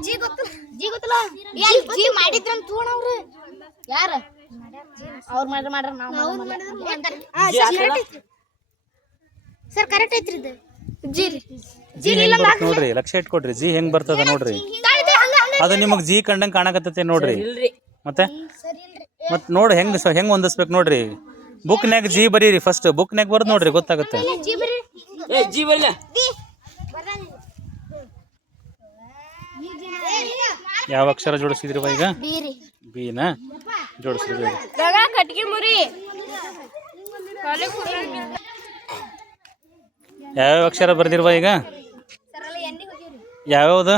G ಗೊತ್ತಲ್ಲ G ಮಾಡಿದ್ರಂತ ತೋಣವ್ರು ಯಾರ ಅವ್ರು ಮಾಡ್ರ ನಾವು ಸರ್ ಕರೆಕ್ಟ್ ಐತ್ರಿ ಇದು ಜಿ ಜಿ ಹೆಂಗ್ ಬರ್ತದ ನೋಡ್ರಿ ಲಕ್ಷ ಇಟ್ಕೊಡ್ರಿ ಜಿ ಹೆಂಗ್ ಬರ್ತದ ನೋಡ್ರಿ ಅದು ನಿಮಗ್ ಜಿ ಕಂಡಂಗ್ ಕಾಣಕತ್ತೈತಿ ನೋಡ್ರಿ ಮತ್ತೆ ನೋಡಿ ಹೆಂಗ್ ಹೊಂದಿಸ್ಬೇಕು ನೋಡ್ರಿ ಬುಕ್ನ್ಯಾಗ ಜಿ ಬರೀರಿ ಫಸ್ಟ್ ಬುಕ್ನ್ಯಾಗ ಬರ್ದ್ ನೋಡ್ರಿ ಗೊತ್ತಾಗುತ್ತೆ ಯಾವ ಅಕ್ಷರ ಜೋಡಿಸಿದ್ರಿ ಈಗ ಬಿನ ಜೋಡಿಸಿದ್ರಿ ಯಾವ್ಯಾವ ಅಕ್ಷರ ಬರ್ದಿರ್ವ ಈಗ ಯಾವ್ಯಾವ್ದು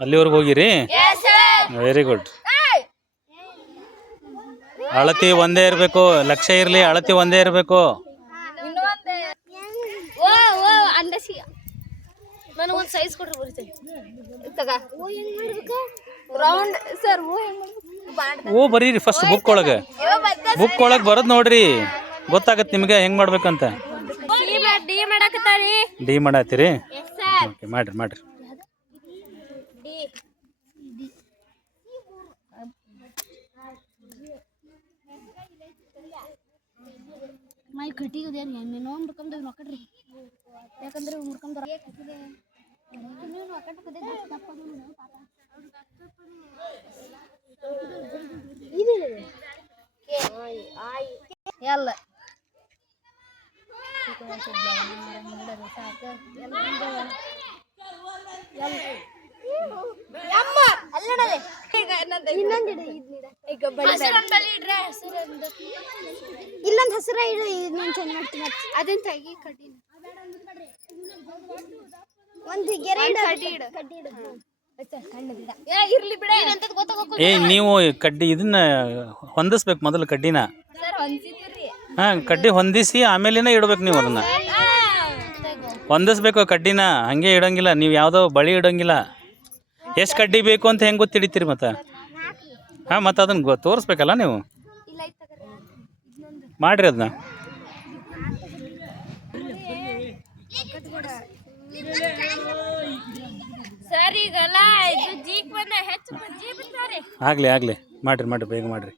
ಅಲ್ಲಿವರೆಗೂ ಹೋಗಿರಿ ವೆರಿ ಗುಡ್ ಅಳತಿ ಒಂದೇ ಇರಬೇಕು ಲಕ್ಷ ಇರ್ಲಿ ಅಳತಿ ಒಂದೇ ಇರಬೇಕು ನನಗೊಂದು ಸೈಜ್ ಕೊಡ್ರಿ ಬರೀತೀನಿ ತಗ ರೌಂಡ್ ಸರ್ ಓ ಬರೀರಿ ಫಸ್ಟ್ ಬುಕ್ ಒಳಗೆ ಬರೋದು ನೋಡ್ರಿ ಗೊತ್ತಾಗತ್ತೆ ನಿಮಗೆ ಹೆಂಗ್ ಮಾಡ್ಬೇಕಂತ ಡಿ ಮಾಡತ್ತೀರಿ ಓಕೆ ಮಾಡ್ರಿ ಮೈ ಕಟ್ಟಿಗೆ ನೀನು ಮುರ್ಕೊಂಡ್ ನೋಡ್ರಿ ಯಾಕಂದ್ರೆ ಮುರ್ಕೊಂಡ್ರ ಎಲ್ಲ ಇಲ್ಲೊಂದು ಹಸಿರ ಚೇಂಜ್ ಮಾಡ್ತೀನಿ ಅದನ್ನ ತೆಗಿ ಕಡ್ಡಿ ಒಂದು ಏ ನೀವು ಕಡ್ಡಿ ಇದನ್ನ ಹೊಂದಿಸ್ಬೇಕು ಮೊದಲು ಕಡ್ಡಿನ ಕಡ್ಡಿ ಹೊಂದಿಸಿ ಆಮೇಲೆ ಇಡ್ಬೇಕು ನೀವು ಅದನ್ನ ಹೊಂದಿಸ್ಬೇಕು ಕಡ್ಡಿನ ಹಂಗೆ ಇಡಂಗಿಲ್ಲ ನೀವು ಯಾವುದೋ ಬಳಿ ಇಡಂಗಿಲ್ಲ ಎಷ್ಟು ಕಡ್ಡಿ ಬೇಕು ಅಂತ ಹೆಂಗೆ ಗೊತ್ತಿಡಿತೀರಿ ಮತ್ತೆ ಮತ್ತೆ ಅದನ್ನ ತೋರಿಸ್ಬೇಕಲ್ಲ ನೀವು ಮಾಡ್ರಿ ಅದನ್ನ ಆಗ್ಲಿ ಮಾಡ್ರಿ ಬೇಗ ಮಾಡ್ರಿ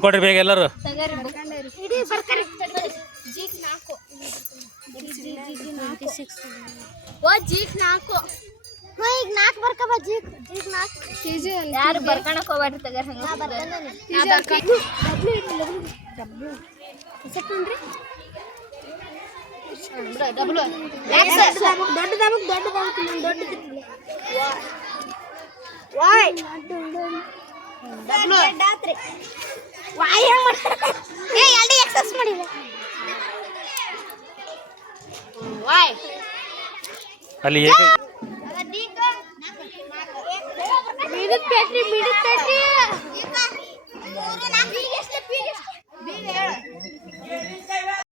ಕೊಡ್ರಿ ಬೇಗ ಎಲ್ಲರೂ ಯಾರು ಬರ್ಕಣಕ್ ಹೋಗ್ಬೇಡ್ರಿ ತಗರ್ ಅಲ್ಲಿ